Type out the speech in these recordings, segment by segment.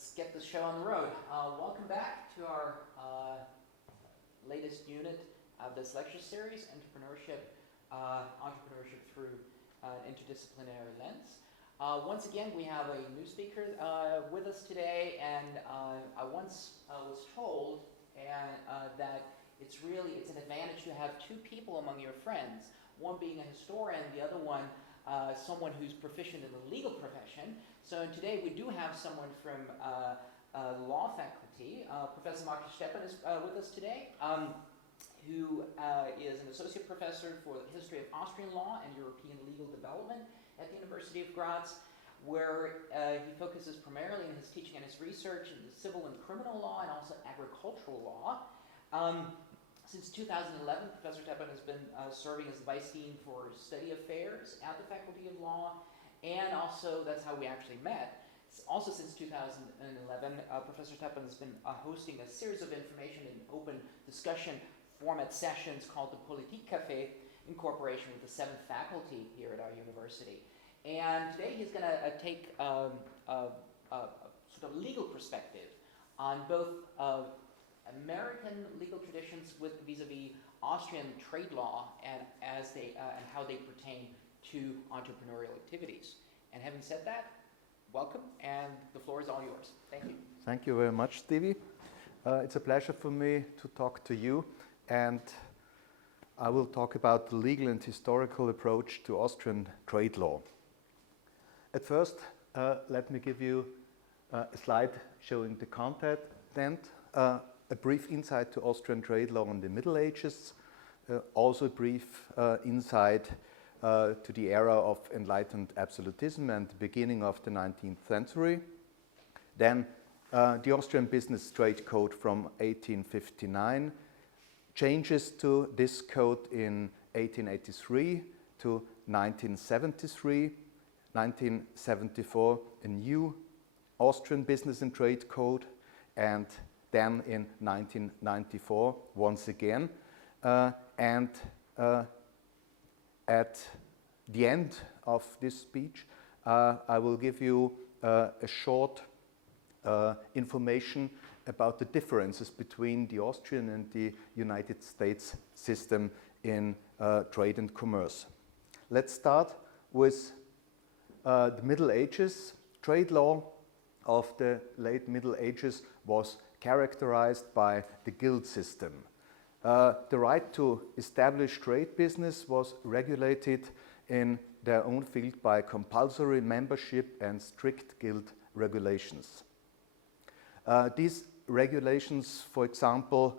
let's get the show on the road. Welcome back to our latest unit of this lecture series, Entrepreneurship through Interdisciplinary Lens. Once again, we have a new speaker with us today, and I once was told that it's an advantage to have two people among your friends, one being a historian, the other one someone who's proficient in the legal profession. So today we do have someone from the law faculty. Professor Markus Steppan is with us today, who is an associate professor for the history of Austrian law and European legal development at the University of Graz, where he focuses primarily in his teaching and his research in the civil and criminal law and also agricultural law. Since 2011, Professor Steppan has been serving as the Vice Dean for Study Affairs at the Faculty of Law, and also that's how we actually met. Also since 2011, Professor Steppan has been hosting a series of information and open discussion format sessions called the Politik Café in cooperation with the 7th faculty here at our university. And today he's going to take a sort of legal perspective on both American legal traditions with vis-a-vis Austrian trade law and how they pertain to entrepreneurial activities. And having said that, welcome, and the floor is all yours. Thank you. Thank you very much, Stevie. It's a pleasure for me to talk to you, and I will talk about the legal and historical approach to Austrian trade law. At first, let me give you a slide showing the content, a brief insight to Austrian trade law in the Middle Ages, also a brief insight to the era of enlightened absolutism and the beginning of the 19th century. Then the Austrian Business Trade Code from 1859, changes to this code in 1883 to 1973, 1974 a new Austrian Business and Trade Code, and then in 1994 once again. And at the end of this speech, I will give you a short information about the differences between the Austrian and the United States system in trade and commerce. Let's start with the Middle Ages. Trade law of the late Middle Ages was characterized by the guild system. The right to establish trade business was regulated in their own field by compulsory membership and strict guild regulations. These regulations, for example,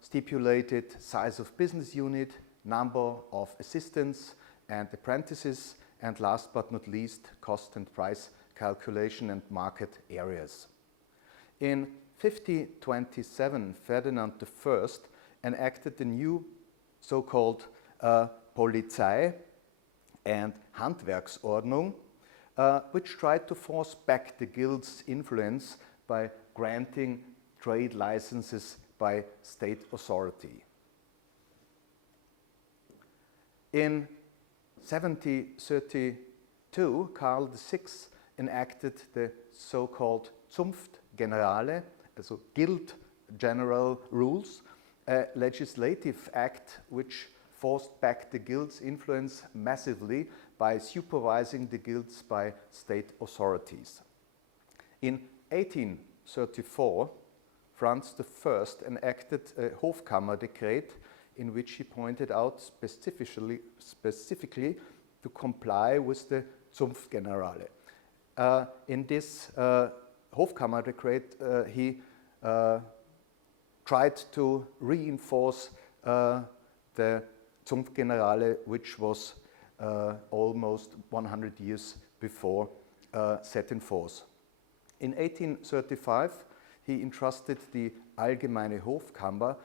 stipulated size of business unit, number of assistants and apprentices, and last but not least, cost and price calculation and market areas. In 1527, Ferdinand I enacted the new so-called Polizei and Handwerksordnung, which tried to force back the guild's influence by granting trade licenses by state authority. In 1732, Karl VI enacted the so-called Zunftgenerale, also guild general rules, a legislative act which forced back the guild's influence massively by supervising the guilds by state authorities. In 1834, Franz I enacted a Hofkammerdekret in which he pointed out specifically to comply with the Zunftgenerale. In this Hofkammerdekret, he tried to reinforce the Zunftgenerale, which was almost 100 years before set in force. In 1835, he entrusted the Allgemeine Hofkammer,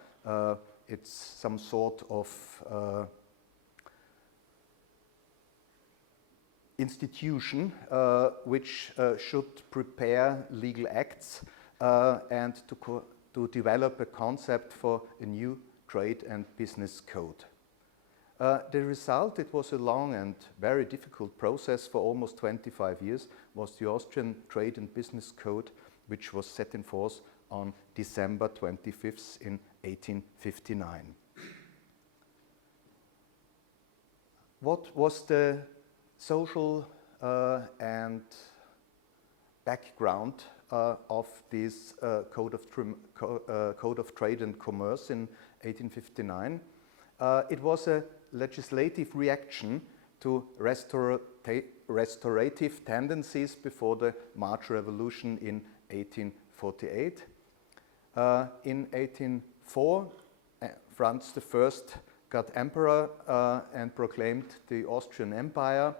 it's some sort of institution which should prepare legal acts and to develop a concept for a new trade and business code. The result, it was a long and very difficult process for almost 25 years, was the Austrian Trade and Business Code which was set in force on December 25th in 1859. What was the social and background of this Code of Trade and Commerce in 1859? It was a legislative reaction to restorative tendencies before the March Revolution in 1848. In 1804, Franz I got emperor and proclaimed the Austrian Empire.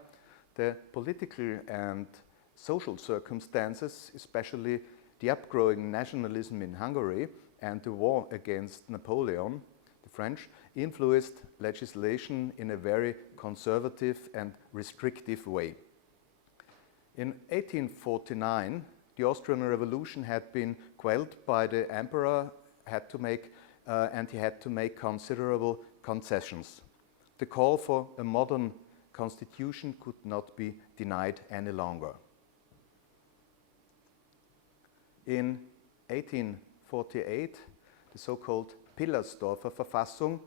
The political and social circumstances, especially the upgrowing nationalism in Hungary and the war against Napoleon, the French, influenced legislation in a very conservative and restrictive way. In 1849, the Austrian Revolution had been quelled by the emperor, and he had to make considerable concessions. The call for a modern constitution could not be denied any longer. In 1848, the so-called Pillersdorfer Verfassung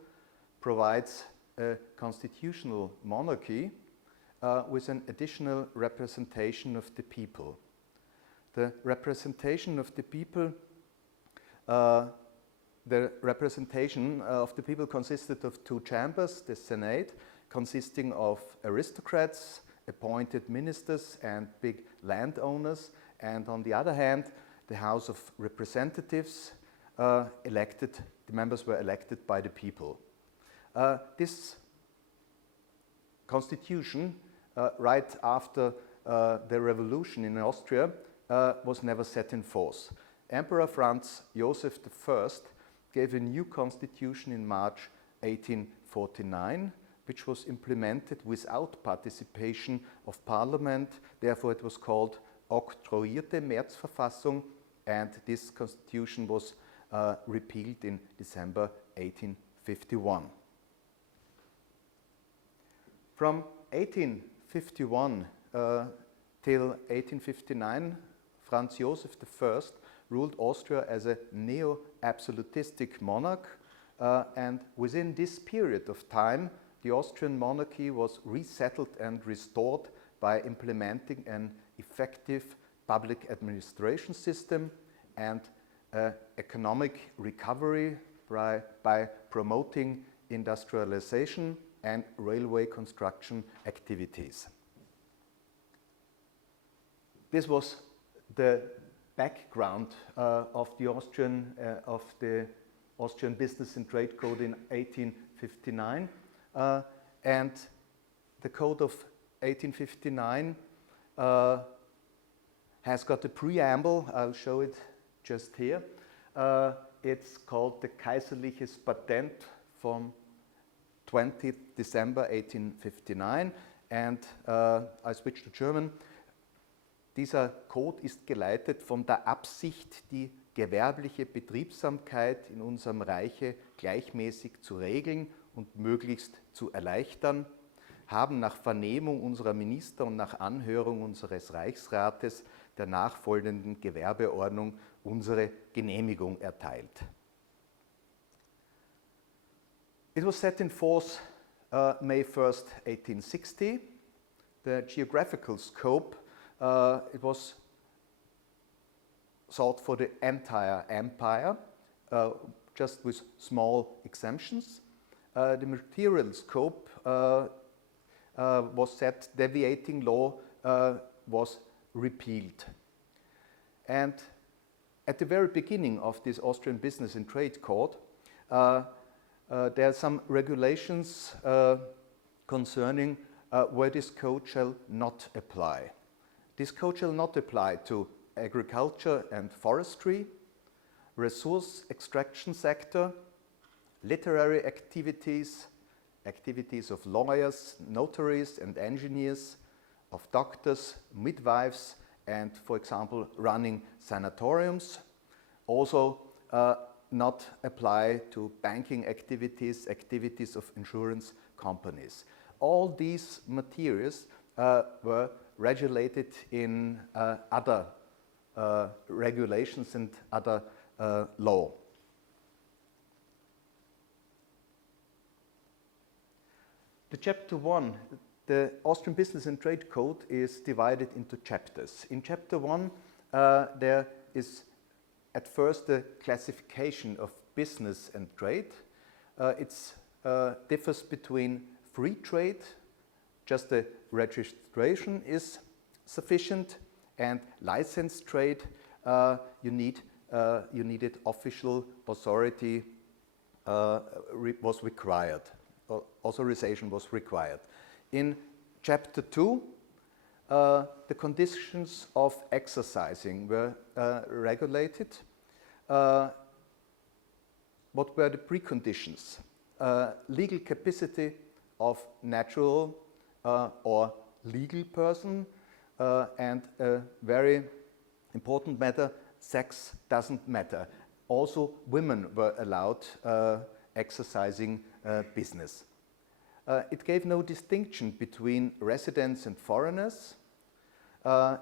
provides a constitutional monarchy with an additional representation of the people. The representation of the people consisted of two chambers, the Senate, consisting of aristocrats, appointed ministers and big landowners, and on the other hand, the House of Representatives, the members were elected by the people. This constitution, right after the revolution in Austria, was never set in force. Emperor Franz Joseph I gave a new constitution in March 1849, which was implemented without participation of parliament. Therefore, it was called Oktroyierte Märzverfassung, and this constitution was repealed in December 1851. From 1851 till 1859, Franz Joseph I ruled Austria as a neo-absolutistic monarch, and within this period of time, the Austrian monarchy was resettled and restored by implementing an effective public administration system and economic recovery by promoting industrialization and railway construction activities. This was the background of the Austrian Business and Trade Code in 1859, and the Code of 1859 has got a preamble. I'll show it just here. It's called the Kaiserliches Patent from 20th December 1859, and I switch to German. Dieser Code ist geleitet von der Absicht, die gewerbliche Betriebsamkeit in unserem Reiche gleichmäßig zu regeln und möglichst zu erleichtern, haben nach Vernehmung unserer Minister und nach Anhörung unseres Reichsrates der nachfolgenden Gewerbeordnung unsere Genehmigung erteilt. It was set in force May 1st, 1860. The geographical scope, it was sought for the entire empire, just with small exemptions. The material scope was set, deviating law was repealed. And at the very beginning of this Austrian Business and Trade Code, there are some regulations concerning where this code shall not apply. This code shall not apply to agriculture and forestry, resource extraction sector, literary activities, activities of lawyers, notaries and engineers, of doctors, midwives, and, for example, running sanatoriums. Also not apply to banking activities, activities of insurance companies. All these materials were regulated in other regulations and other law. The chapter 1, the Austrian Business and Trade Code, is divided into chapters. In chapter 1, there is at first the classification of business and trade. It differs between free trade, just the registration is sufficient, and licensed trade, you needed official authority was required. Authorization was required. In chapter 2, the conditions of exercising were regulated. What were the preconditions? Legal capacity of natural or legal person, and a very important matter, sex doesn't matter. Also, women were allowed exercising business. It gave no distinction between residents and foreigners.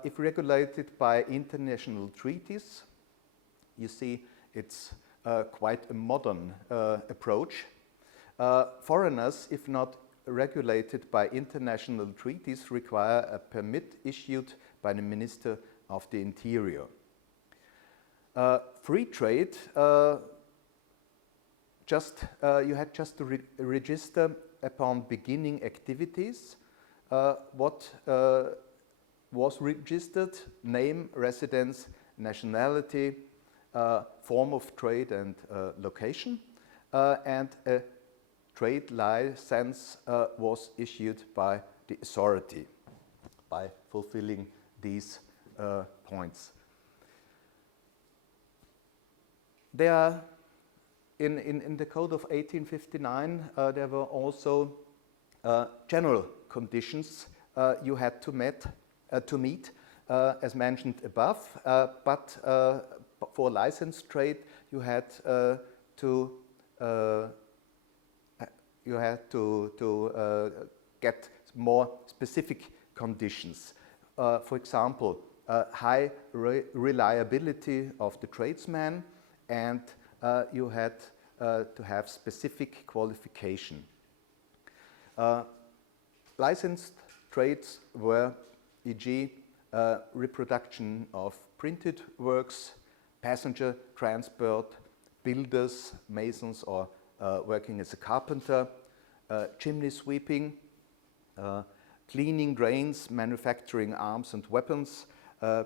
If regulated by international treaties, you see it's quite a modern approach. Foreigners, if not regulated by international treaties, require a permit issued by the Minister of the Interior. Free trade, you had just to register upon beginning activities. What was registered: name, residence, nationality, form of trade, and location. And a trade license was issued by the authority by fulfilling these points. There are in the Code of 1859, there were also general conditions you had to meet, as mentioned above. But for licensed trade, you had to get more specific conditions. For example, high reliability of the tradesman, and you had to have specific qualification. Licensed trades were, e.g., reproduction of printed works, passenger transport, builders, masons, or working as a carpenter, chimney sweeping, cleaning drains, manufacturing arms and weapons,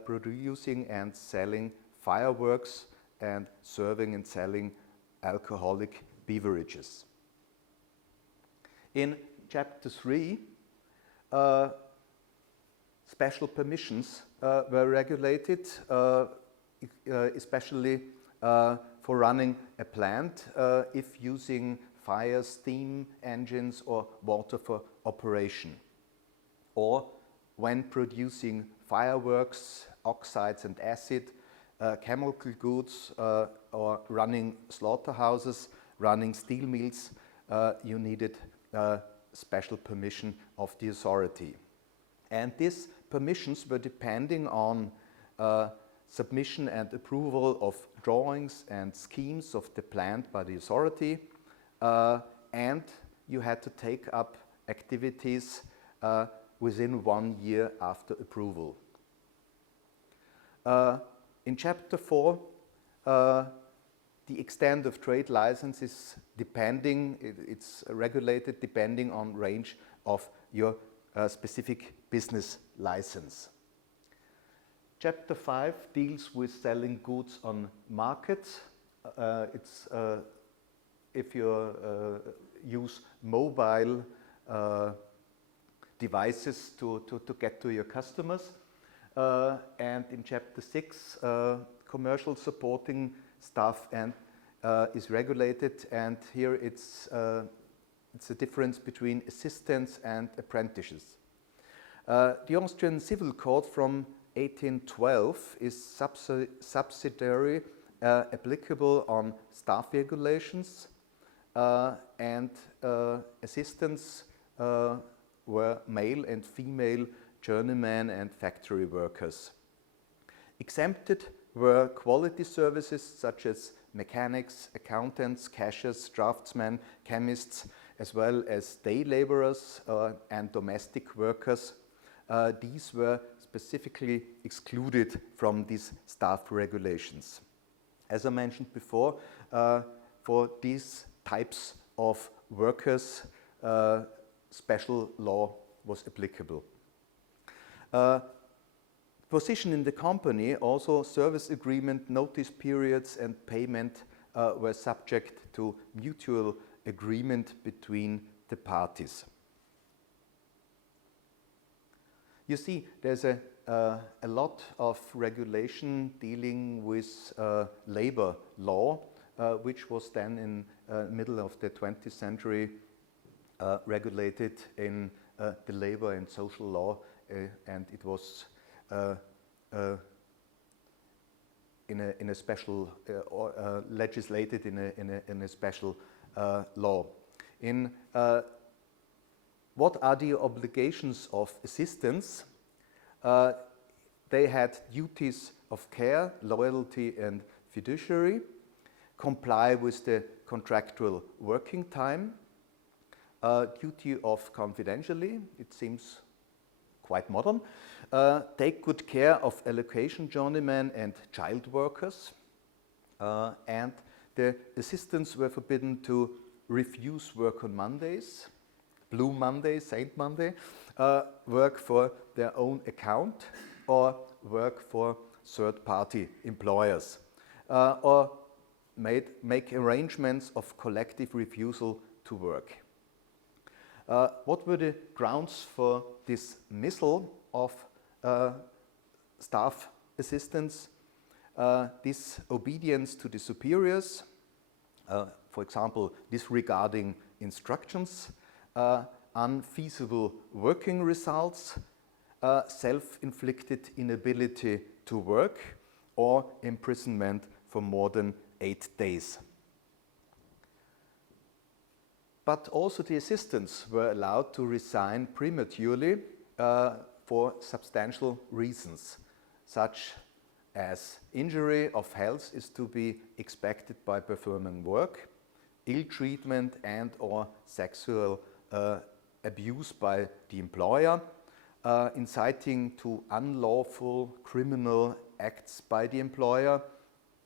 producing and selling fireworks, and serving and selling alcoholic beverages. In chapter 3, special permissions were regulated, especially for running a plant if using fire, steam engines, or water for operation, or when producing fireworks, oxides and acid, chemical goods, or running slaughterhouses, running steel mills, you needed special permission of the authority. And these permissions were depending on submission and approval of drawings and schemes of the plant by the authority, and you had to take up activities within 1 year after approval. In chapter 4, the extent of trade license is it's regulated depending on range of your specific business license. Chapter 5 deals with selling goods on markets. If you use mobile devices to get to your customers. And in chapter 6, commercial supporting staff and is regulated, and here it's a difference between assistants and apprentices. The Austrian Civil Code from 1812 is subsidiary applicable on staff regulations, and assistants were male and female journeymen and factory workers. Exempted were quality services such as mechanics, accountants, cashiers, draftsmen, chemists, as well as day laborers and domestic workers. These were specifically excluded from these staff regulations. As I mentioned before, for these types of workers, special law was applicable. Position in the company, also service agreement, notice periods and payment were subject to mutual agreement between the parties. You see, there's a lot of regulation dealing with labor law, which was then in middle of the 20th century regulated in the labor and social law, and it was in a special or legislated in a special law. In what are the obligations of assistants? They had duties of care, loyalty, and fiduciary, comply with the contractual working time, duty of confidentiality, it seems quite modern, take good care of allocation journeymen and child workers, and the assistants were forbidden to refuse work on Mondays, Blue Monday, Saint Monday, work for their own account, or work for third-party employers, or make arrangements of collective refusal to work. What were the grounds for dismissal of staff assistants? Disobedience to the superiors, for example, disregarding instructions, unfeasible working results, self-inflicted inability to work, or imprisonment for more than 8 days. But also the assistants were allowed to resign prematurely for substantial reasons, such as injury of health is to be expected by performing work, ill treatment and or sexual abuse by the employer, inciting to unlawful criminal acts by the employer,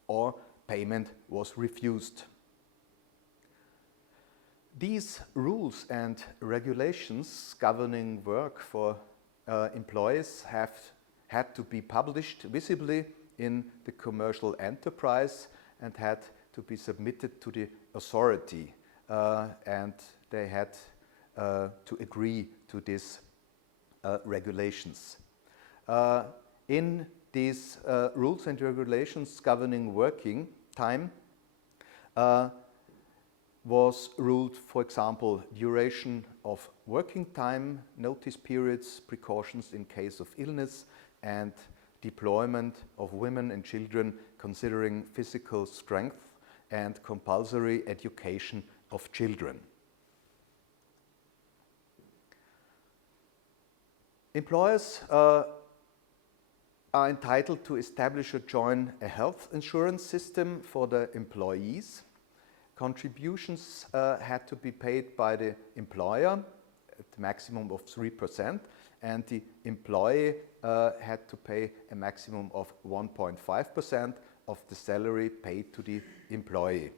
or payment was refused. These rules and regulations governing work for employees had to be published visibly in the commercial enterprise and had to be submitted to the authority, and they had to agree to these regulations. In these rules and regulations governing working time was ruled, for example, duration of working time, notice periods, precautions in case of illness, and deployment of women and children considering physical strength, and compulsory education of children. Employers are entitled to establish or join a health insurance system for the employees. Contributions had to be paid by the employer at a maximum of 3%, and the employee had to pay a maximum of 1.5% of the salary paid to the employee.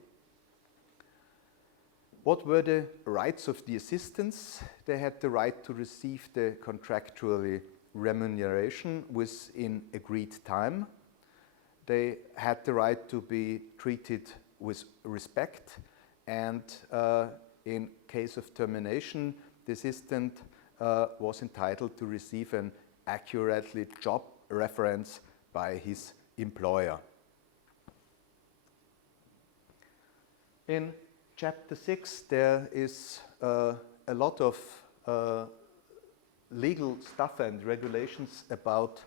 What were the rights of the assistants? They had the right to receive the contractually remuneration within agreed time. They had the right to be treated with respect, and in case of termination, the assistant was entitled to receive an accurately job reference by his employer. In Chapter 6, there is a lot of legal stuff and regulations about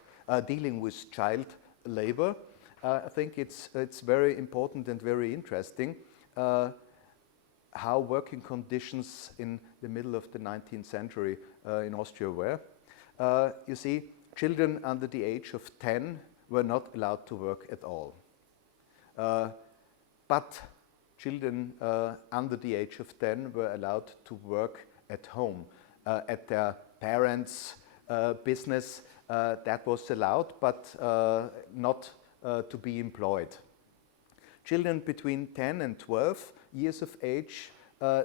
dealing with child labor. I think it's very important and very interesting how working conditions in the middle of the 19th century in Austria were. You see, children under the age of 10 were not allowed to work at all. But children under the age of 10 were allowed to work at home, at their parents' business. That was allowed, but not to be employed. Children between 10 and 12 years of age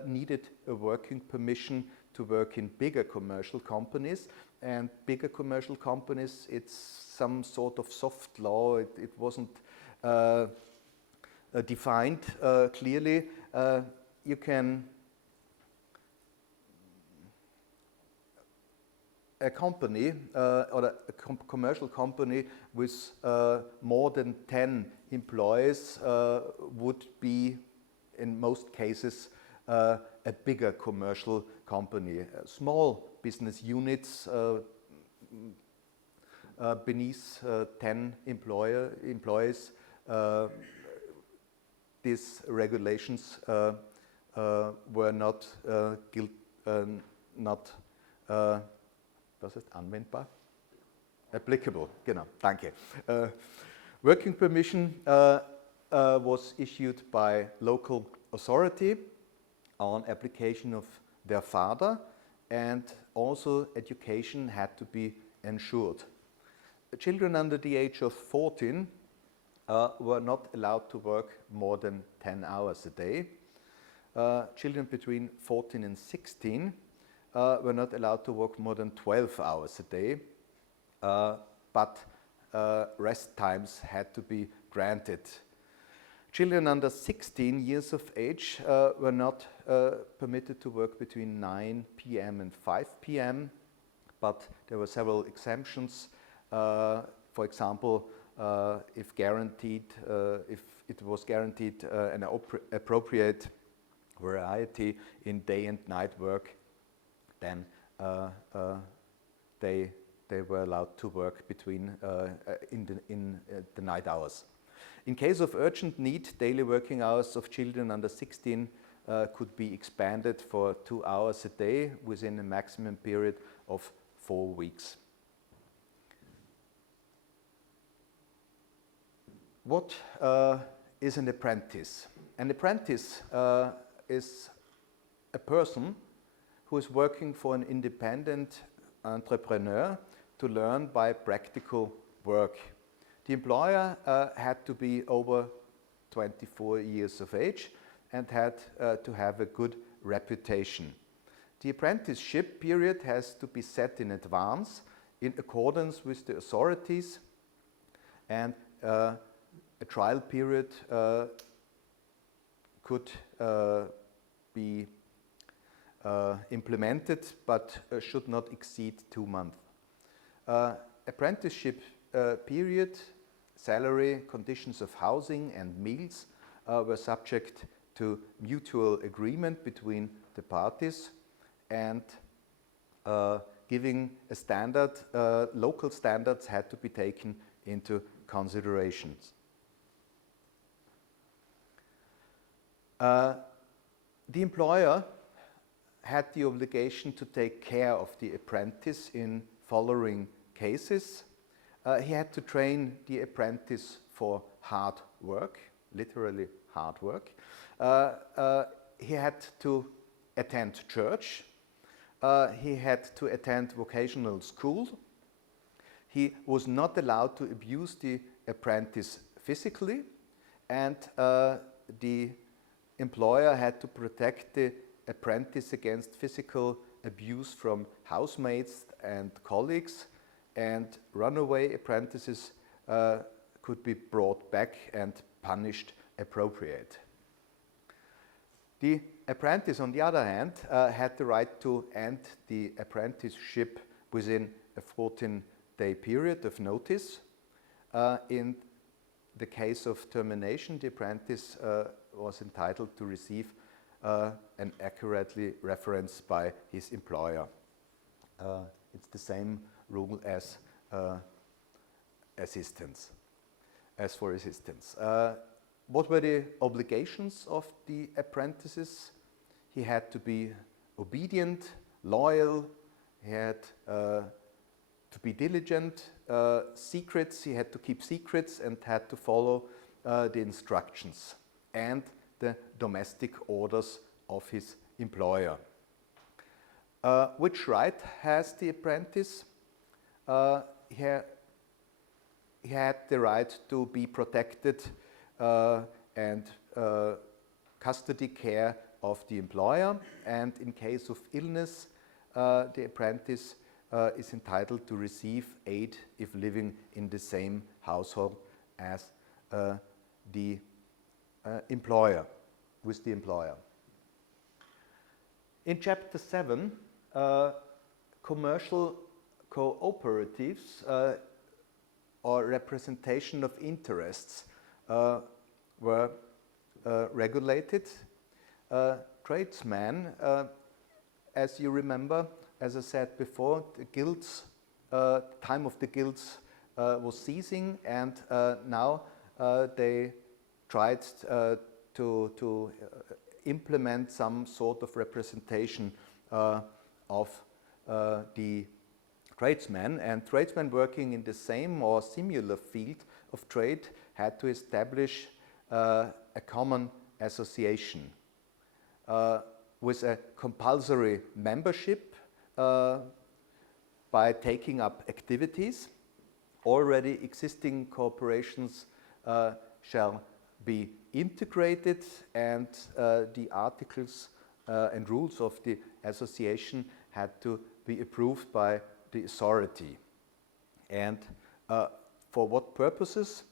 needed a working permission to work in bigger commercial companies. And bigger commercial companies, it's some sort of soft law. It wasn't defined clearly. You can a company or a commercial company with more than 10 employees would be, in most cases, a bigger commercial company. Small business units beneath 10 employees, these regulations were not was ist anwendbar? Applicable, genau, danke. Working permission was issued by local authority on application of their father, and also education had to be ensured. Children under the age of 14 were not allowed to work more than 10 hours a day. Children between 14 and 16 were not allowed to work more than 12 hours a day, but rest times had to be granted. Children under 16 years of age were not permitted to work between 9 p.m. and 5 p.m., but there were several exemptions. For example, if it was guaranteed an appropriate variety in day and night work, then they were allowed to work between in the night hours. In case of urgent need, daily working hours of children under 16 could be expanded for 2 hours a day within a maximum period of 4 weeks. What is an apprentice? An apprentice is a person who is working for an independent entrepreneur to learn by practical work. The employer had to be over 24 years of age and had to have a good reputation. The apprenticeship period has to be set in advance in accordance with the authorities, and a trial period could be implemented, but should not exceed 2 months. Apprenticeship period, salary, conditions of housing and meals were subject to mutual agreement between the parties, and giving a standard, local standards had to be taken into considerations. The employer had the obligation to take care of the apprentice in following cases. He had to train the apprentice for hard work, literally hard work. He had to attend church. He had to attend vocational school. He was not allowed to abuse the apprentice physically, and the employer had to protect the apprentice against physical abuse from housemates and colleagues, and runaway apprentices could be brought back and punished appropriate. The apprentice, on the other hand, had the right to end the apprenticeship within a 14-day period of notice. In the case of termination, the apprentice was entitled to receive an accurately reference by his employer. It's the same rule as assistance, as for assistance. What were the obligations of the apprentices? He had to be obedient, loyal. He had to be diligent, secrets, he had to keep secrets and had to follow the instructions and the domestic orders of his employer. Which right has the apprentice? He had the right to be protected and custody care of the employer, and in case of illness, the apprentice is entitled to receive aid if living in the same household as the employer, with the employer. In Chapter 7, commercial cooperatives or representation of interests were regulated. Tradesmen, as you remember, as I said before, the guilds, time of the guilds was ceasing, and now they tried to implement some sort of representation of the tradesmen, and tradesmen working in the same or similar field of trade had to establish a common association with a compulsory membership by taking up activities. Already existing corporations shall be integrated, and the articles and rules of the association had to be approved by the authority. And for what purposes?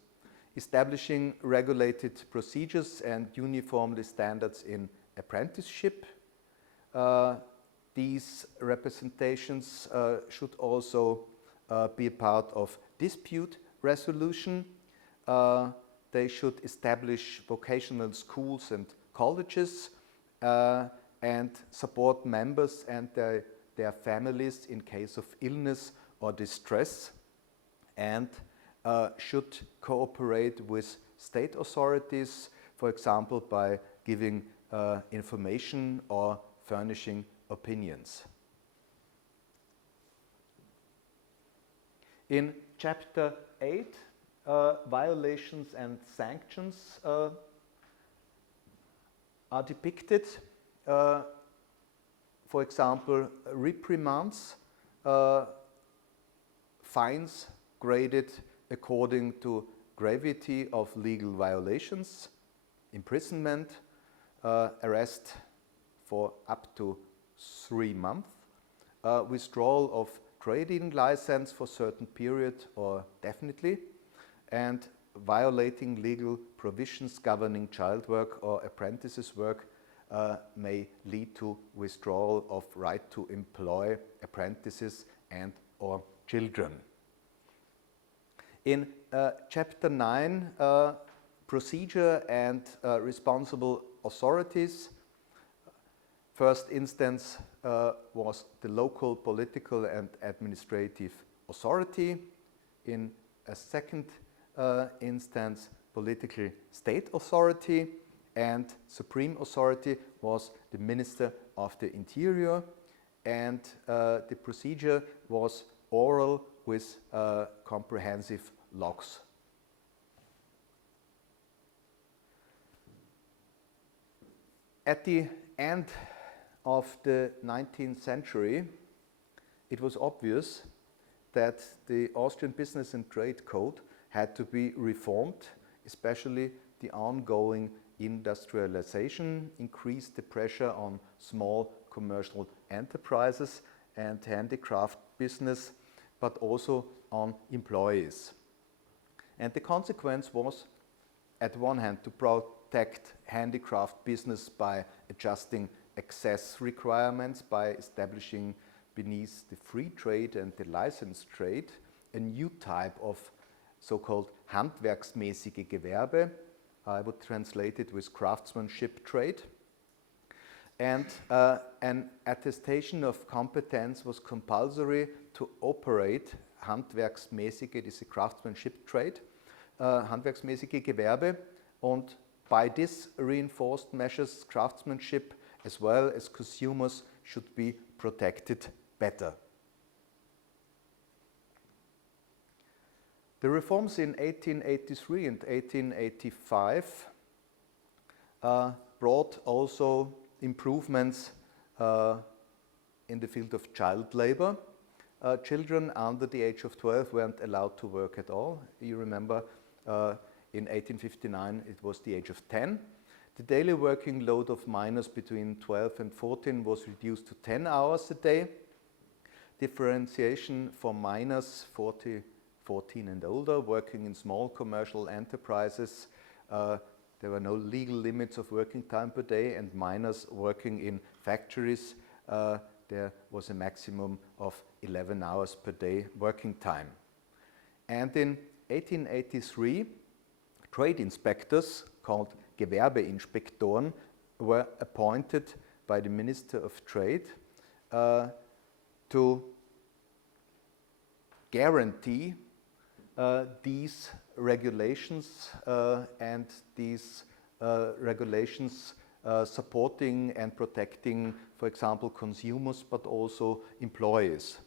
Establishing regulated procedures and uniformly standards in apprenticeship. These representations should also be a part of dispute resolution. They should establish vocational schools and colleges and support members and their families in case of illness or distress, and should cooperate with state authorities, for example, by giving information or furnishing opinions. In Chapter 8, violations and sanctions are depicted. For example, reprimands, fines graded according to gravity of legal violations, imprisonment, arrest for up to 3 months, withdrawal of trading license for certain period or definitely, and violating legal provisions governing child work or apprentices work may lead to withdrawal of right to employ apprentices and or children. In Chapter 9, procedure and responsible authorities. First instance was the local political and administrative authority. In a second instance, political state authority, and supreme authority was the Minister of the Interior, and the procedure was oral with comprehensive logs. At the end of the 19th century, it was obvious that the Austrian Business and Trade Code had to be reformed, especially the ongoing industrialization increased the pressure on small commercial enterprises and handicraft business, but also on employees. And the consequence was, at one hand, to protect handicraft business by adjusting access requirements, by establishing beneath the free trade and the licensed trade a new type of so-called handwerksmäßige Gewerbe. I would translate it with craftsmanship trade. And an attestation of competence was compulsory to operate handwerksmäßige, this is a craftsmanship trade, handwerksmäßige Gewerbe, and by this reinforced measures, craftsmanship as well as consumers should be protected better. The reforms in 1883 and 1885 brought also improvements in the field of child labor. Children under the age of 12 weren't allowed to work at all. You remember in 1859 it was the age of 10. The daily working load of minors between 12 and 14 was reduced to 10 hours a day. Differentiation for minors 14 and older working in small commercial enterprises. There were no legal limits of working time per day, and minors working in factories, there was a maximum of 11 hours per day working time. And in 1883, trade inspectors called Gewerbeinspektoren were appointed by the Minister of Trade to guarantee these regulations and these regulations supporting and protecting, for example, consumers, but also employees.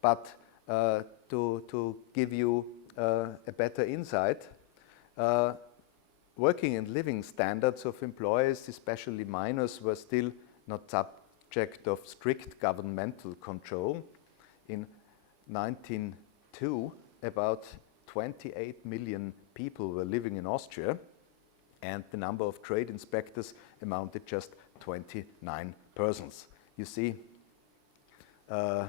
But to give you a better insight, working and living standards of employees, especially minors, were still not subject of strict governmental control. In 1902, about 28 million people were living in Austria, and the number of trade inspectors amounted just 29 persons. You see, a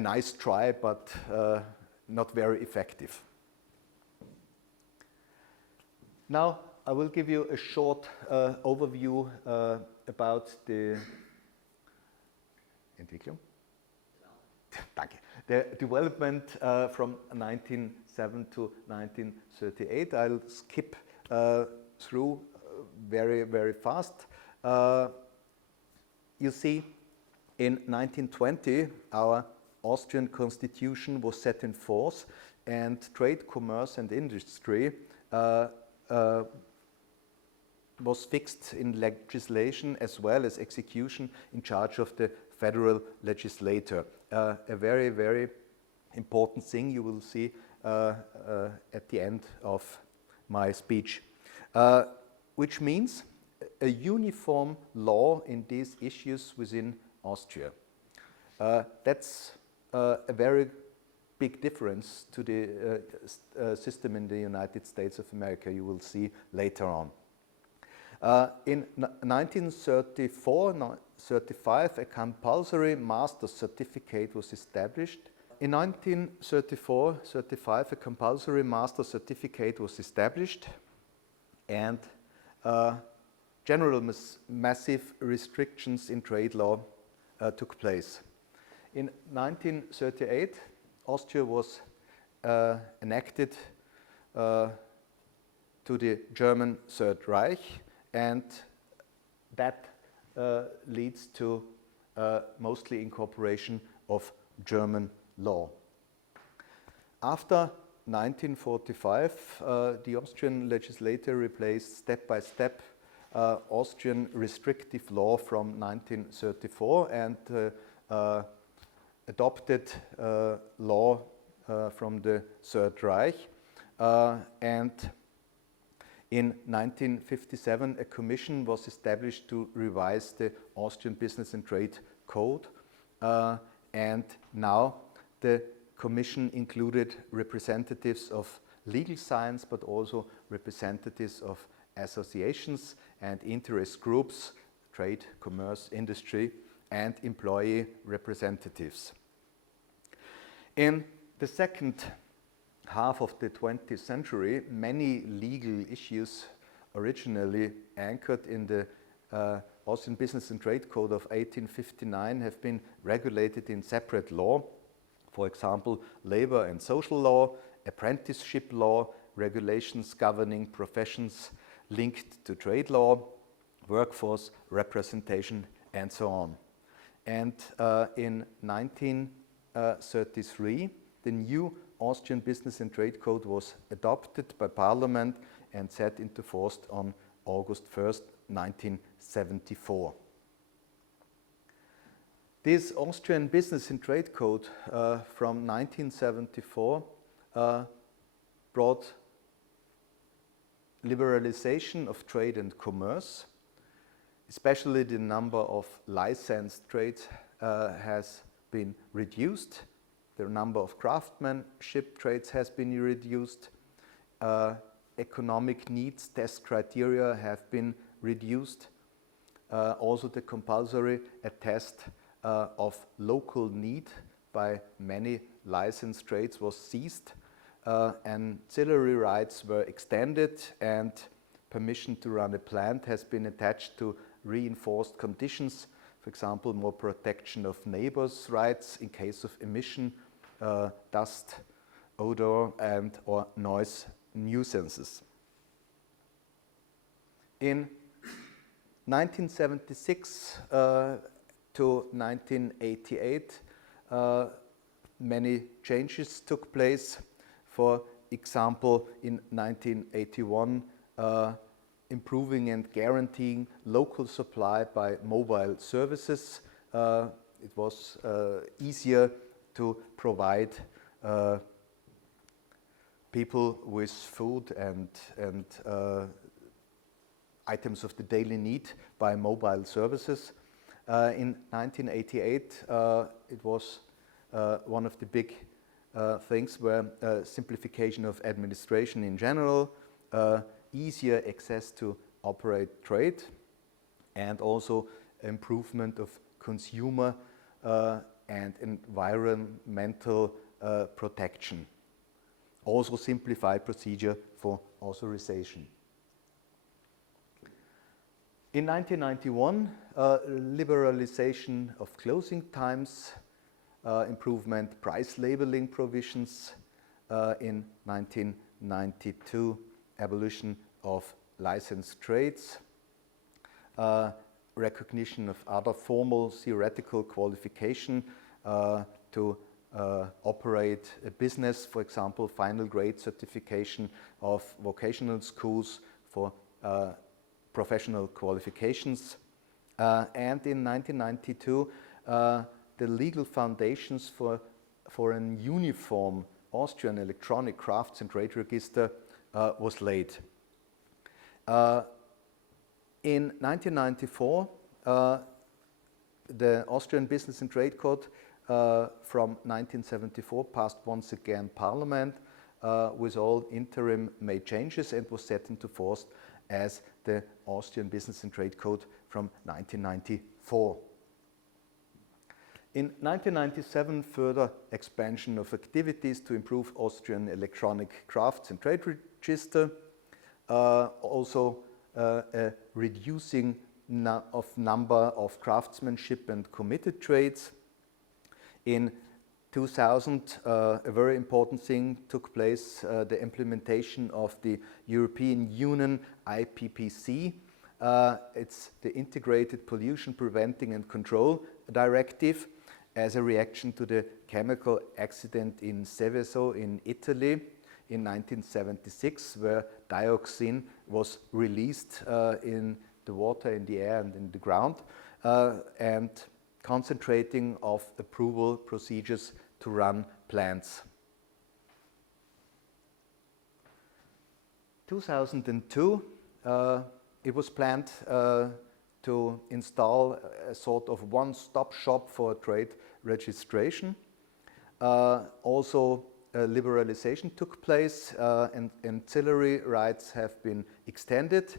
nice try, but not very effective. Now, I will give you a short overview about the Entwicklung. Danke. The development from 1907 to 1938. I'll skip through very, very fast. You see, in 1920, our Austrian constitution was set in force, and trade, commerce, and industry was fixed in legislation as well as execution in charge of the federal legislator. A very, very important thing you will see at the end of my speech, which means a uniform law in these issues within Austria. That's a very big difference to the system in the United States of America, you will see later on. In 1934-35, a compulsory master's certificate was established. In 1934-35, a compulsory master's certificate was established, and general massive restrictions in trade law took place. In 1938, Austria was annexed to the German Third Reich, and that leads to mostly incorporation of German law. After 1945, the Austrian legislature replaced step by step Austrian restrictive law from 1934 and adopted law from the Third Reich. And in 1957, a commission was established to revise the Austrian Business and Trade Code. And now the commission included representatives of legal science, but also representatives of associations and interest groups, trade, commerce, industry, and employee representatives. In the second half of the 20th century, many legal issues originally anchored in the Austrian Business and Trade Code of 1859 have been regulated in separate law. For example, labor and social law, apprenticeship law, regulations governing professions linked to trade law, workforce representation, and so on. And in 1933, the new Austrian Business and Trade Code was adopted by Parliament and set into force on August 1st, 1974. This Austrian Business and Trade Code from 1974 brought liberalization of trade and commerce. Especially the number of licensed trades has been reduced. The number of craftsmanship trades has been reduced. Economic needs test criteria have been reduced. Also the compulsory attest of local need by many licensed trades was ceased. Ancillary rights were extended, and permission to run a plant has been attached to reinforced conditions. For example, more protection of neighbors' rights in case of emission, dust, odor, and or noise nuisances. In 1976 to 1988, many changes took place. For example, in 1981, improving and guaranteeing local supply by mobile services. It was easier to provide people with food and items of the daily need by mobile services. In 1988, it was one of the big things were simplification of administration in general, easier access to operate trade, and also improvement of consumer and environmental protection. Also simplified procedure for authorization. In 1991, liberalization of closing times, improvement price labeling provisions. In 1992, abolition of licensed trades, recognition of other formal theoretical qualification to operate a business, for example, final grade certification of vocational schools for professional qualifications. And in 1992, the legal foundations for an uniform Austrian electronic crafts and trade register was laid. In 1994, the Austrian Business and Trade Code from 1974 passed once again Parliament with all interim made changes and was set into force as the Austrian Business and Trade Code from 1994. In 1997, further expansion of activities to improve Austrian electronic crafts and trade register, also a reducing of number of craftsmanship and committed trades. In 2000, a very important thing took place, the implementation of the European Union IPPC. It's the Integrated Pollution Preventing and Control Directive, as a reaction to the chemical accident in Seveso in Italy in 1976, where dioxin was released in the water, in the air, and in the ground, and concentrating of approval procedures to run plants. 2002, it was planned to install a sort of one-stop shop for trade registration. Also, liberalization took place, and ancillary rights have been extended,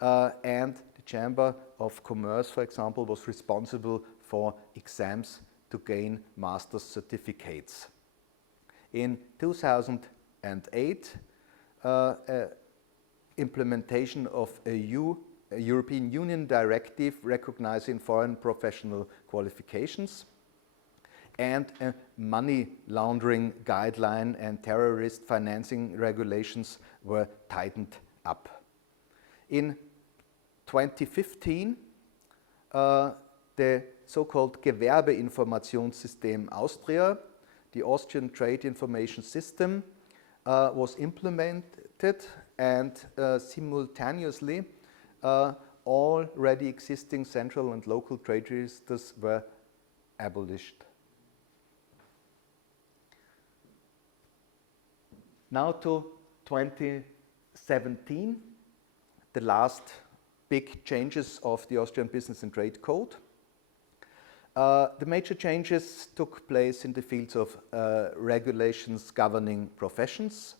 and the Chamber of Commerce, for example, was responsible for exams to gain master's certificates. In 2008, implementation of a European Union directive recognizing foreign professional qualifications, and a money laundering guideline and terrorist financing regulations were tightened up. In 2015, the so-called Gewerbeinformationssystem Austria, the Austrian Trade Information System, was implemented, and simultaneously already existing central and local trade registers were abolished. Now to 2017, the last big changes of the Austrian Business and Trade Code. The major changes took place in the fields of regulations governing professions.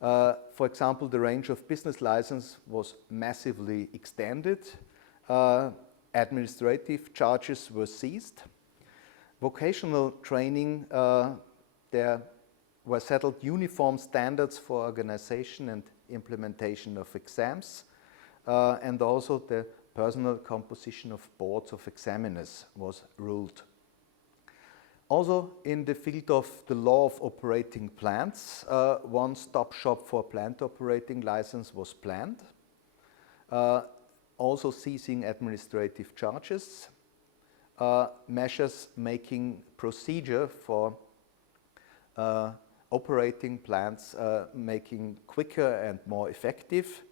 For example, the range of business license was massively extended. Administrative charges were ceased. Vocational training, there were settled uniform standards for organization and implementation of exams, and also the personal composition of boards of examiners was ruled. Also, in the field of the law of operating plants, one-stop shop for plant operating license was planned. Also ceasing administrative charges, measures making procedure for operating plants making quicker and more effective,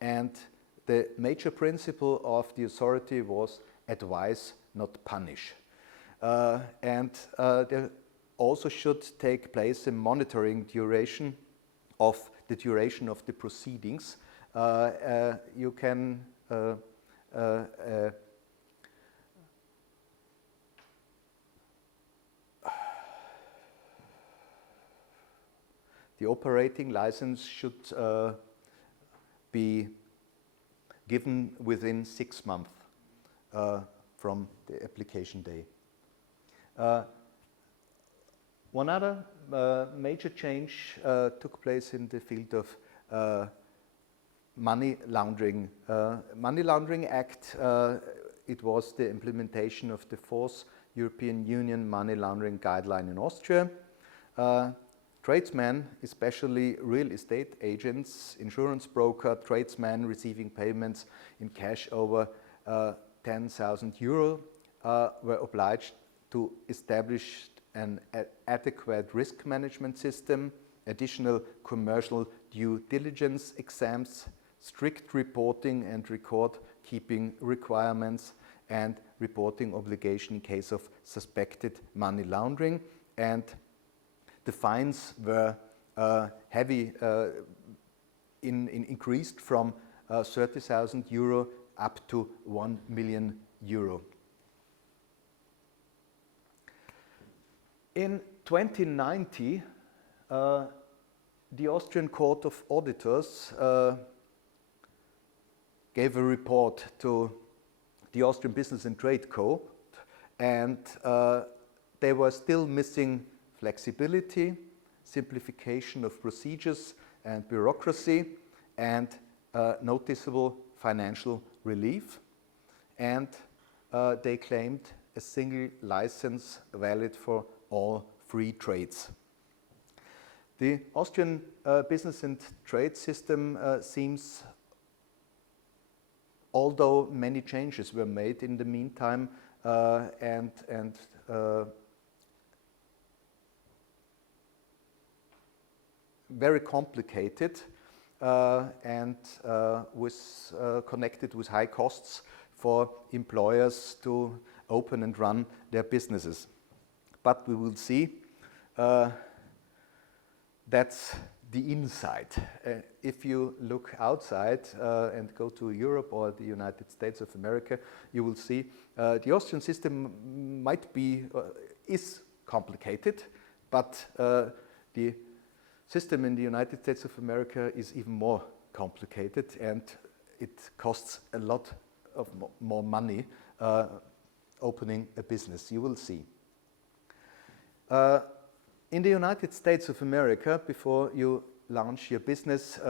and the major principle of the authority was advise, not punish. There also should take place a monitoring duration of the proceedings. You can the operating license should be given within 6 months from the application day. One other major change took place in the field of money laundering. Money Laundering Act, it was the implementation of the 4th European Union Money Laundering Guideline in Austria. Tradesmen, especially real estate agents, insurance broker, tradesmen receiving payments in cash over 10,000 euro were obliged to establish an adequate risk management system, additional commercial due diligence exams, strict reporting and record keeping requirements, and reporting obligation in case of suspected money laundering. And the fines were heavy, increased from 30,000 euro up to 1 million euro. In 2090, the Austrian Court of Auditors gave a report to the Austrian Business and Trade Code, and they were still missing flexibility, simplification of procedures and bureaucracy, and noticeable financial relief. And they claimed a single license valid for all free trades. The Austrian business and trade system seems, although many changes were made in the meantime, and very complicated and connected with high costs for employers to open and run their businesses. But we will see that's the inside. If you look outside and go to Europe or the United States of America, you will see the Austrian system might be, is complicated, but the system in the United States of America is even more complicated, and it costs a lot of more money opening a business. You will see. In the United States of America, before you launch your business,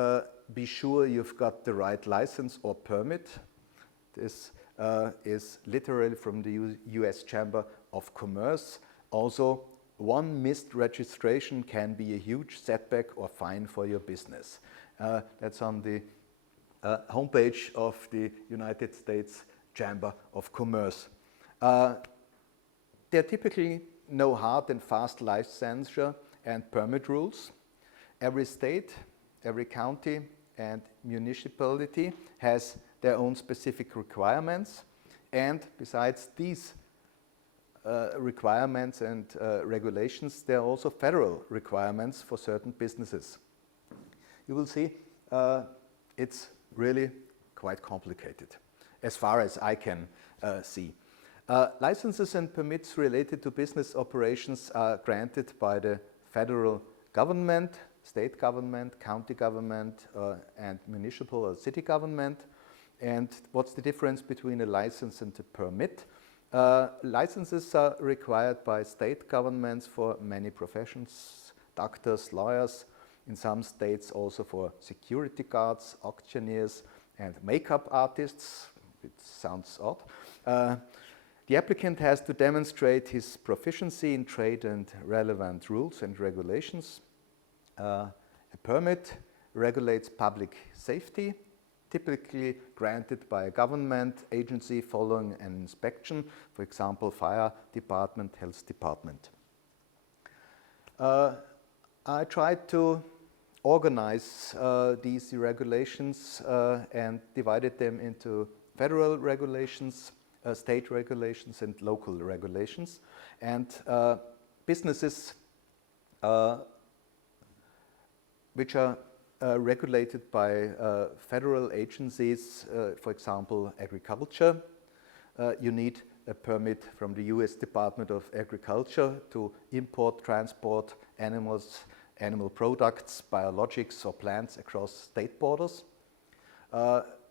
be sure you've got the right license or permit. This is literally from the US Chamber of Commerce. Also, one missed registration can be a huge setback or fine for your business. That's on the homepage of the United States Chamber of Commerce. There are typically no hard and fast licensure and permit rules. Every state, every county and municipality has their own specific requirements, and besides these requirements and regulations, there are also federal requirements for certain businesses. you will see it's really quite complicated, as far as I can see. Licenses and permits related to business operations are granted by the federal government, state government, county government, and municipal or city government. And what's the difference between a license and a permit? Licenses are required by state governments for many professions, doctors, lawyers, in some states also for security guards, auctioneers, and makeup artists. It sounds odd. The applicant has to demonstrate his proficiency in trade and relevant rules and regulations. A permit regulates public safety, typically granted by a government agency following an inspection, for example, fire department, health department. I tried to organize these regulations and divided them into federal regulations, state regulations, and local regulations. And businesses which are regulated by federal agencies, for example, agriculture. You need a permit from the US Department of Agriculture to import, transport animals, animal products, biologics, or plants across state borders.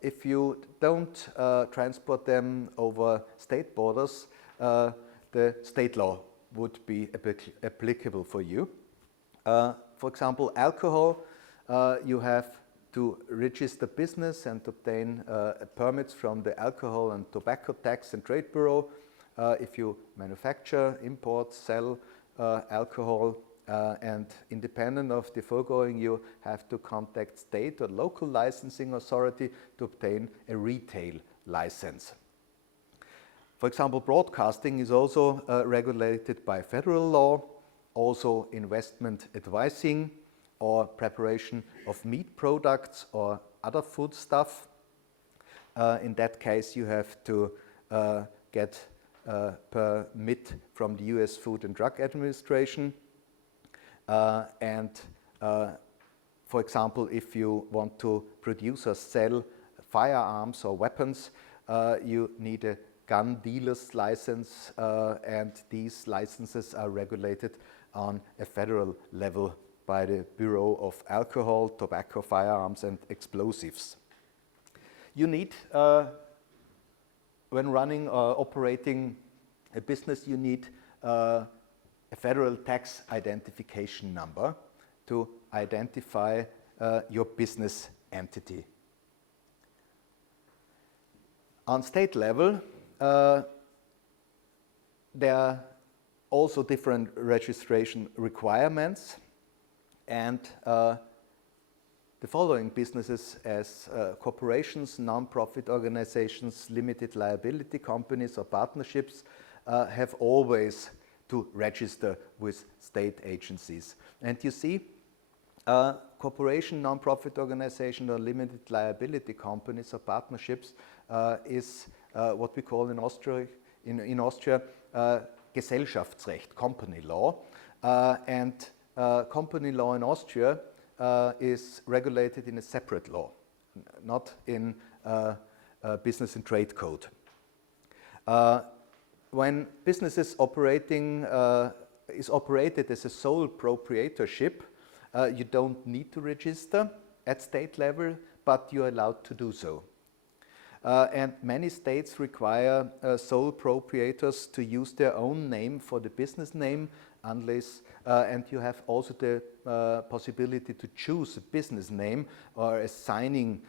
If you don't transport them over state borders, the state law would be applicable for you. For example, alcohol, you have to register business and obtain permits from the Alcohol and Tobacco Tax and Trade Bureau if you manufacture, import, sell alcohol, and independent of the foregoing, you have to contact state or local licensing authority to obtain a retail license. For example, broadcasting is also regulated by federal law, also investment advising or preparation of meat products or other food stuff. In that case, you have to get a permit from the US Food and Drug Administration. For example, if you want to produce or sell firearms or weapons, you need a gun dealer's license, and these licenses are regulated on a federal level by the Bureau of Alcohol, Tobacco, Firearms, and Explosives. You need, when running or operating a business, you need a federal tax identification number to identify your business entity. On state level, there are also different registration requirements, and the following businesses as corporations, non-profit organizations, limited liability companies or partnerships have always to register with state agencies. And you see, corporation, non-profit organization or limited liability companies or partnerships is what we call in Austria Gesellschaftsrecht, company law. Company law in Austria is regulated in a separate law, not in business and trade code. When business is operated as a sole proprietorship, you don't need to register at state level, but you're allowed to do so. And many states require sole proprietors to use their own name for the business name, unless, and you have also the possibility to choose a business name or assigning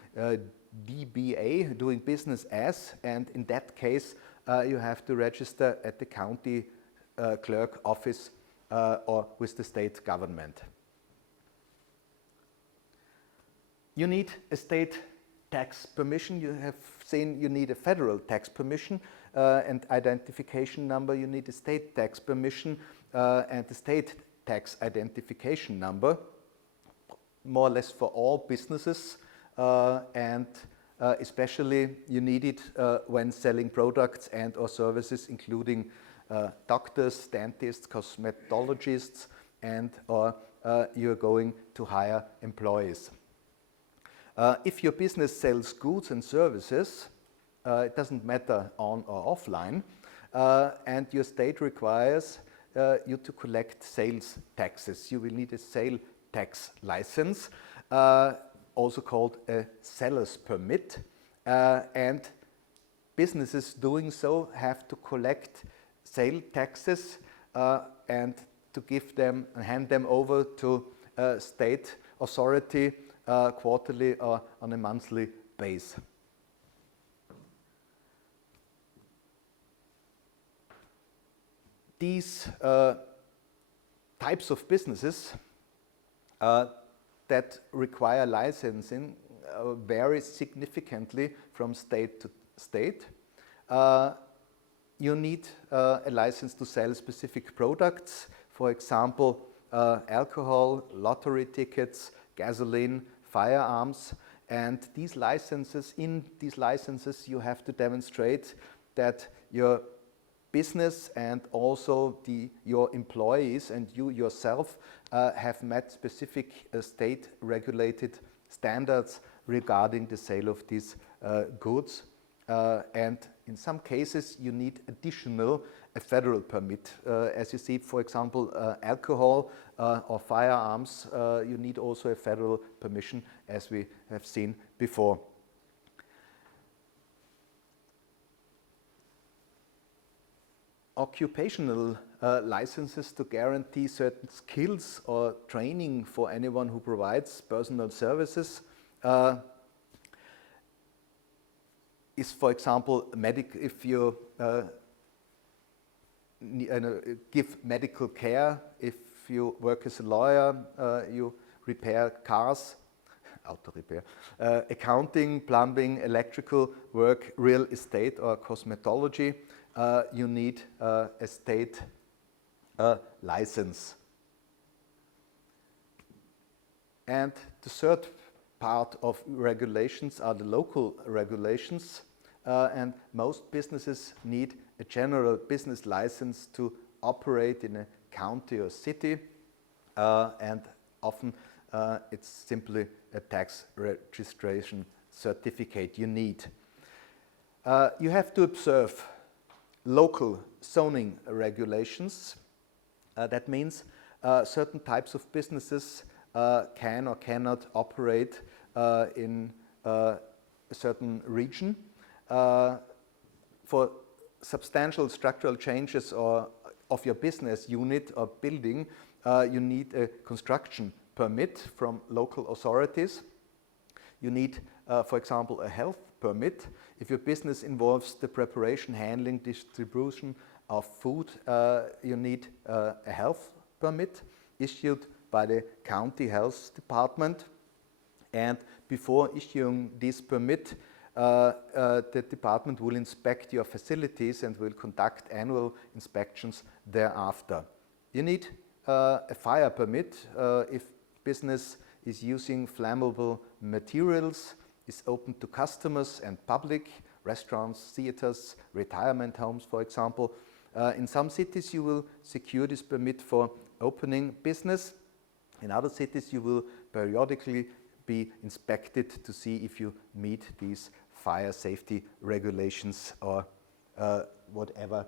DBA, doing business as, and in that case you have to register at the county clerk office or with the state government. You need a state tax permission. You have seen you need a federal tax permission and identification number. You need a state tax permission and the state tax identification number, more or less for all businesses, and especially you need it when selling products and or services including doctors, dentists, cosmetologists, and or you're going to hire employees. If your business sells goods and services, it doesn't matter on or offline, and your state requires you to collect sales taxes. You will need a sale tax license, also called a seller's permit, and businesses doing so have to collect sale taxes and to give them and hand them over to state authority quarterly or on a monthly basis. These types of businesses that require licensing vary significantly from state to state. You need a license to sell specific products, for example, alcohol, lottery tickets, gasoline, firearms, and these licenses, you have to demonstrate that your business and also your employees and you yourself have met specific state-regulated standards regarding the sale of these goods. And in some cases, you need a federal permit. As you see, for example, alcohol or firearms, you need also a federal permission, as we have seen before. Occupational licenses to guarantee certain skills or training for anyone who provides personal services is, for example, if you give medical care, if you work as a lawyer, you repair cars, auto repair, accounting, plumbing, electrical work, real estate or cosmetology, you need a state license. And the third part of regulations are the local regulations, and most businesses need a general business license to operate in a county or city, and often it's simply a tax registration certificate you need. You have to observe local zoning regulations. That means certain types of businesses can or cannot operate in a certain region. For substantial structural changes of your business unit or building, you need a construction permit from local authorities. You need, for example, a health permit. If your business involves the preparation, handling, distribution of food, you need a health permit issued by the county health department. And before issuing this permit, the department will inspect your facilities and will conduct annual inspections thereafter. You need a fire permit if business is using flammable materials, is open to customers and public, restaurants, theaters, retirement homes, for example. In some cities, you will secure this permit for opening business. In other cities, you will periodically be inspected to see if you meet these fire safety regulations or whatever.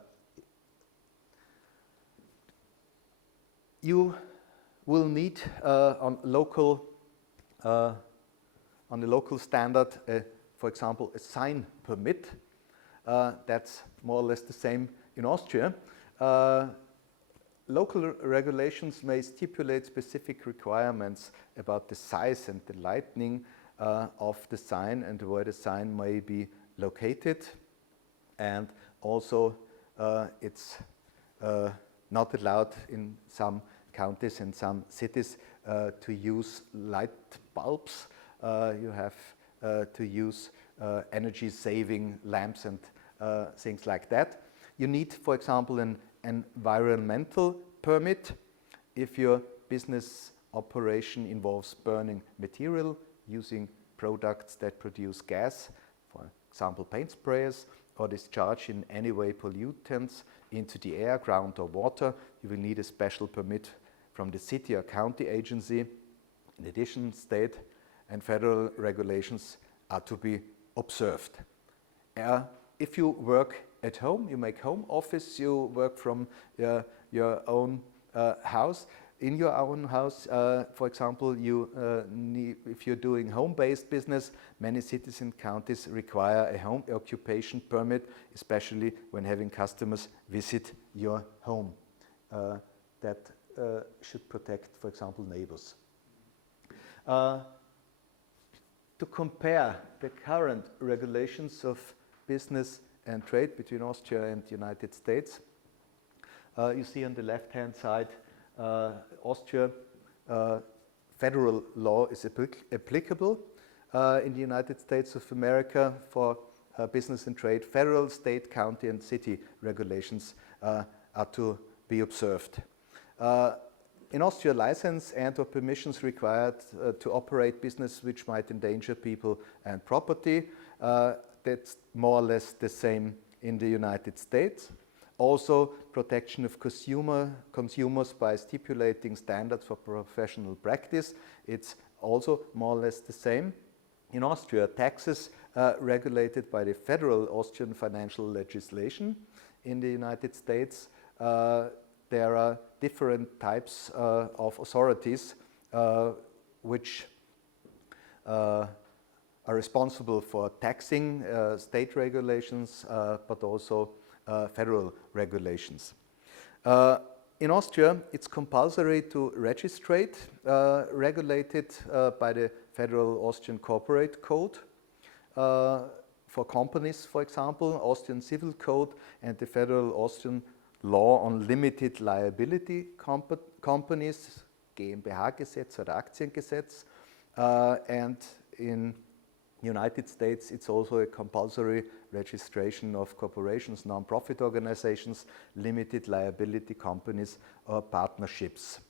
You will need on the local standard, for example, a sign permit. That's more or less the same in Austria. Local regulations may stipulate specific requirements about the size and the lighting of the sign and where the sign may be located. And also it's not allowed in some counties and some cities to use light bulbs. You have to use energy-saving lamps and things like that. You need, for example, an environmental permit if your business operation involves burning material, using products that produce gas, for example, paint sprayers, or discharge in any way pollutants into the air, ground, or water. You will need a special permit from the city or county agency. In addition, state and federal regulations are to be observed. If you work at home, you make home office, you work from your own house. In your own house, for example, if you're doing home-based business, many cities and counties require a home occupation permit, especially when having customers visit your home. That should protect, for example, neighbors. To compare the current regulations of business and trade between Austria and the United States, you see on the left-hand side, Austria federal law is applicable. In the United States of America for business and trade, federal, state, county and city regulations are to be observed. In Austria, license and/or permissions required to operate business which might endanger people and property. That's more or less the same in the United States. Also, protection of consumers by stipulating standards for professional practice. It's also more or less the same. In Austria, taxes are regulated by the federal Austrian financial legislation. In the United States, there are different types of authorities which are responsible for taxing, state regulations, but also federal regulations. In Austria, it's compulsory to registrate, regulated by the Federal Austrian Corporate Code. For companies, for example, Austrian Civil Code and the Federal Austrian Law on Limited Liability Companies, GmbH-Gesetz oder Aktiengesetz, and in United States, it's also a compulsory registration of corporations, non-profit organizations, limited liability companies, or partnerships.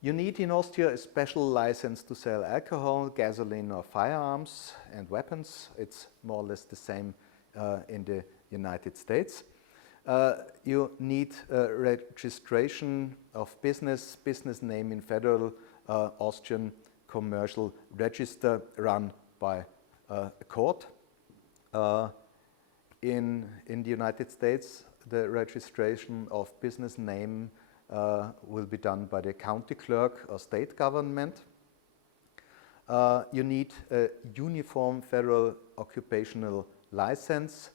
You need in Austria a special license to sell alcohol, gasoline, or firearms and weapons. It's more or less the same in the United States. You need a registration of business name in federal Austrian commercial register run by a court. In the United States, the registration of business name will be done by the county clerk or state government. You need a uniform federal occupational license.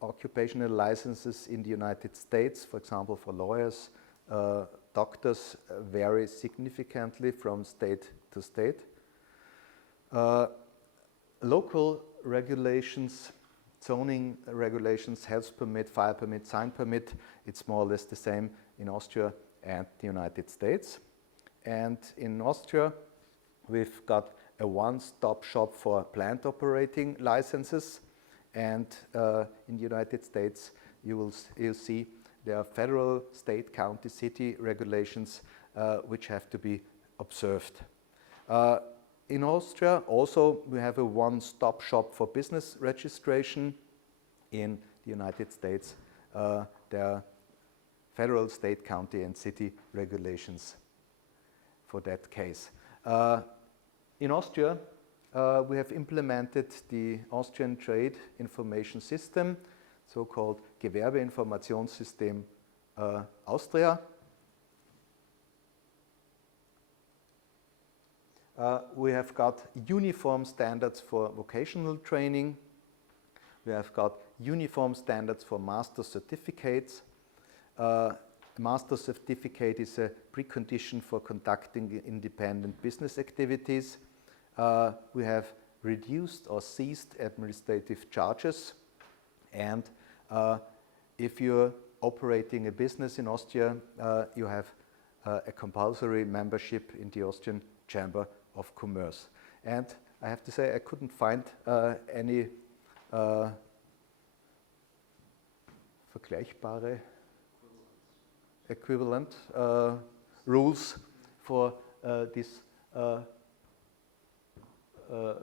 Occupational licenses in the United States, for example, for lawyers, doctors, vary significantly from state to state. Local regulations, zoning regulations, health permit, fire permit, sign permit, it's more or less the same in Austria and the United States. And in Austria, we've got a one-stop shop for plant operating licenses. And in the United States, you'll see there are federal, state, county, city regulations which have to be observed. In Austria, also, we have a one-stop shop for business registration. In the United States, there are federal, state, county, and city regulations for that case. In Austria, we have implemented the Austrian Trade Information System, so-called Gewerbeinformationssystem Austria. We have got uniform standards for vocational training. We have got uniform standards for master certificates. A master certificate is a precondition for conducting independent business activities. We have reduced or ceased administrative charges. And if you're operating a business in Austria, you have a compulsory membership in the Austrian Chamber of Commerce. And I have to say, I couldn't find any vergleichbare equivalent rules for these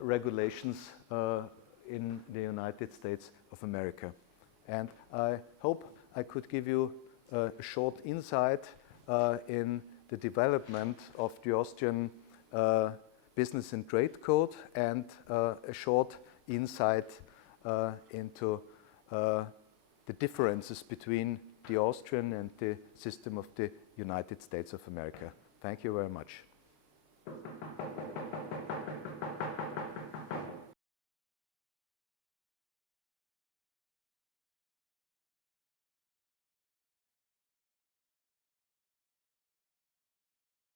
regulations in the United States of America. And I hope I could give you a short insight in the development of the Austrian Business and Trade Code, and a short insight into the differences between the Austrian and the system of the United States of America. Thank you very much.